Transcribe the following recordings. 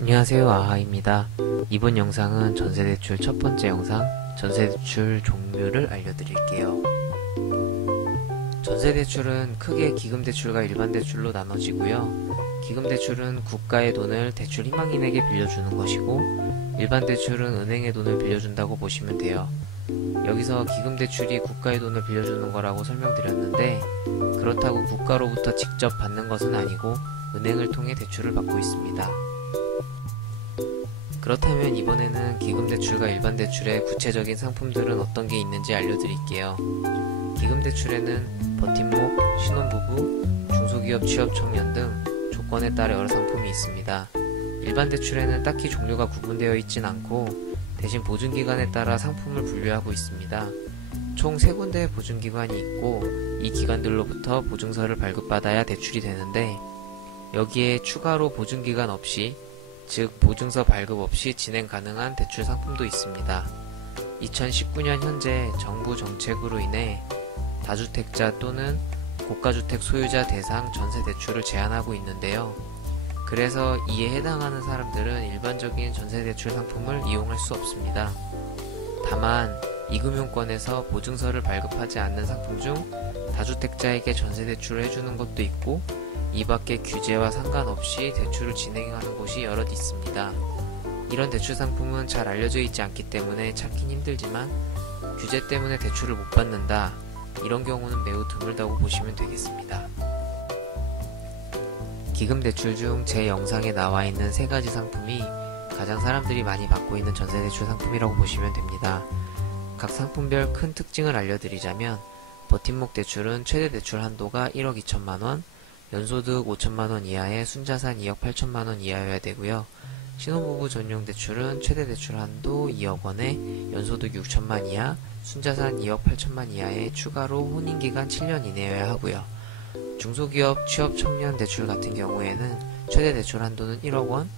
안녕하세요, 아하입니다. 이번 영상은 전세대출 첫 번째 영상, 전세대출 종류를 알려드릴게요. 전세대출은 크게 기금대출과 일반대출로 나눠지고요. 기금대출은 국가의 돈을 대출 희망인에게 빌려주는 것이고, 일반대출은 은행의 돈을 빌려준다고 보시면 돼요. 여기서 기금대출이 국가의 돈을 빌려주는 거라고 설명드렸는데, 그렇다고 국가로부터 직접 받는 것은 아니고 은행을 통해 대출을 받고 있습니다. 그렇다면 이번에는 기금대출과 일반대출의 구체적인 상품들은 어떤 게 있는지 알려드릴게요. 기금대출에는 버팀목, 신혼부부, 중소기업 취업청년 등 조건에 따라 여러 상품이 있습니다. 일반대출에는 딱히 종류가 구분되어 있진 않고 대신 보증기간에 따라 상품을 분류하고 있습니다. 총 3군데의 보증기관이 있고 이 기관들로부터 보증서를 발급받아야 대출이 되는데, 여기에 추가로 보증기간 없이, 즉 보증서 발급 없이 진행 가능한 대출 상품도 있습니다. 2019년 현재 정부 정책으로 인해 다주택자 또는 고가주택 소유자 대상 전세 대출을 제한하고 있는데요. 그래서 이에 해당하는 사람들은 일반적인 전세 대출 상품을 이용할 수 없습니다. 다만 이금융권에서 보증서를 발급하지 않는 상품 중 다주택자에게 전세 대출을 해주는 것도 있고, 이 밖의 규제와 상관없이 대출을 진행하는 곳이 여럿 있습니다. 이런 대출 상품은 잘 알려져 있지 않기 때문에 찾긴 힘들지만, 규제 때문에 대출을 못 받는다, 이런 경우는 매우 드물다고 보시면 되겠습니다. 기금대출 중 제 영상에 나와 있는 3가지 상품이 가장 사람들이 많이 받고 있는 전세대출 상품이라고 보시면 됩니다. 각 상품별 큰 특징을 알려드리자면, 버팀목 대출은 최대 대출 한도가 1억 2천만원, 연소득 5천만원 이하의 순자산 2억 8천만원 이하여야 되고요. 신혼부부 전용 대출은 최대 대출 한도 2억 원에 연소득 6천만 이하, 순자산 2억 8천만 이하에 추가로 혼인기간 7년 이내여야 하고요. 중소기업 취업 청년 대출 같은 경우에는 최대 대출 한도는 1억 원,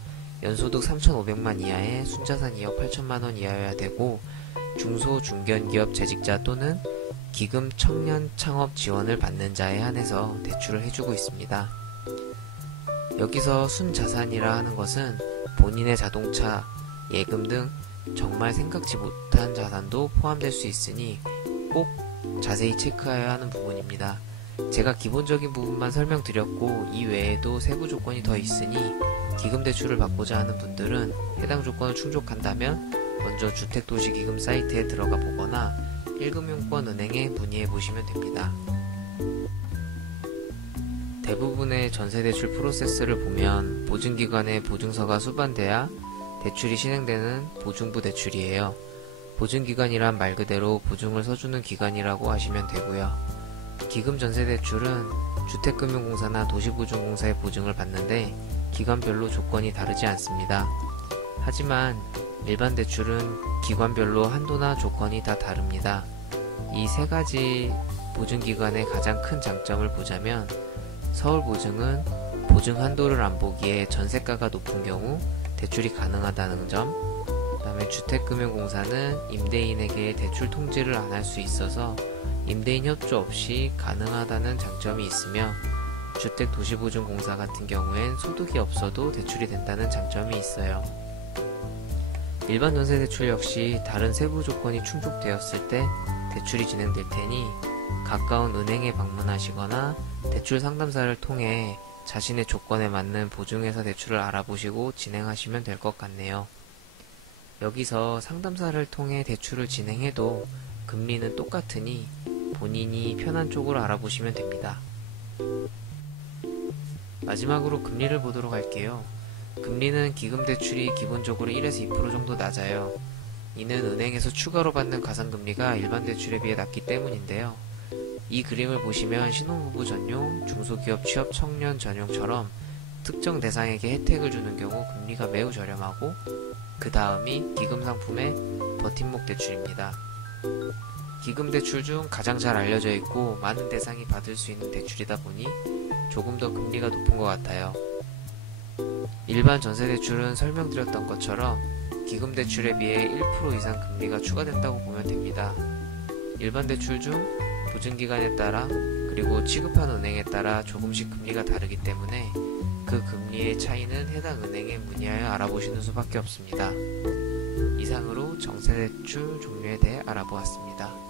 연소득 3,500만 이하에 순자산 2억 8천만원 이하여야 되고, 중소 중견기업 재직자 또는 기금 청년 창업 지원을 받는 자에 한해서 대출을 해주고 있습니다. 여기서 순자산이라 하는 것은 본인의 자동차, 예금 등 정말 생각지 못한 자산도 포함될 수 있으니 꼭 자세히 체크해야 하는 부분입니다. 제가 기본적인 부분만 설명드렸고 이 외에도 세부 조건이 더 있으니 기금대출을 받고자 하는 분들은 해당 조건을 충족한다면 먼저 주택도시기금 사이트에 들어가 보거나 1금융권 은행에 문의해 보시면 됩니다. 대부분의 전세대출 프로세스를 보면 보증기관에 보증서가 수반돼야 대출이 실행되는 보증부 대출이에요. 보증기관이란 말 그대로 보증을 서주는 기관이라고 하시면 되고요. 기금전세대출은 주택금융공사나 도시보증공사의 보증을 받는데 기관별로 조건이 다르지 않습니다. 하지만 일반 대출은 기관별로 한도나 조건이 다 다릅니다. 이 3가지 보증기관의 가장 큰 장점을 보자면, 서울보증은 보증 한도를 안 보기에 전세가가 높은 경우 대출이 가능하다는 점, 그 다음에 주택금융공사는 임대인에게 대출 통지를 안 할 수 있어서 임대인 협조 없이 가능하다는 장점이 있으며, 주택도시보증공사 같은 경우엔 소득이 없어도 대출이 된다는 장점이 있어요. 일반 전세대출 역시 다른 세부 조건이 충족되었을 때 대출이 진행될 테니 가까운 은행에 방문하시거나 대출 상담사를 통해 자신의 조건에 맞는 보증회사 대출을 알아보시고 진행하시면 될 것 같네요. 여기서 상담사를 통해 대출을 진행해도 금리는 똑같으니 본인이 편한 쪽으로 알아보시면 됩니다. 마지막으로 금리를 보도록 할게요. 금리는 기금대출이 기본적으로 1에서 2% 정도 낮아요. 이는 은행에서 추가로 받는 가산금리가 일반 대출에 비해 낮기 때문인데요. 이 그림을 보시면 신혼부부 전용, 중소기업 취업 청년 전용처럼 특정 대상에게 혜택을 주는 경우 금리가 매우 저렴하고, 그 다음이 기금상품의 버팀목 대출입니다. 기금대출 중 가장 잘 알려져 있고 많은 대상이 받을 수 있는 대출이다 보니 조금 더 금리가 높은 것 같아요. 일반 전세대출은 설명드렸던 것처럼 기금대출에 비해 1% 이상 금리가 추가된다고 보면 됩니다. 일반 대출 중 보증기간에 따라 그리고 취급한 은행에 따라 조금씩 금리가 다르기 때문에 그 금리의 차이는 해당 은행에 문의하여 알아보시는 수밖에 없습니다. 이상으로 정세대출 종류에 대해 알아보았습니다.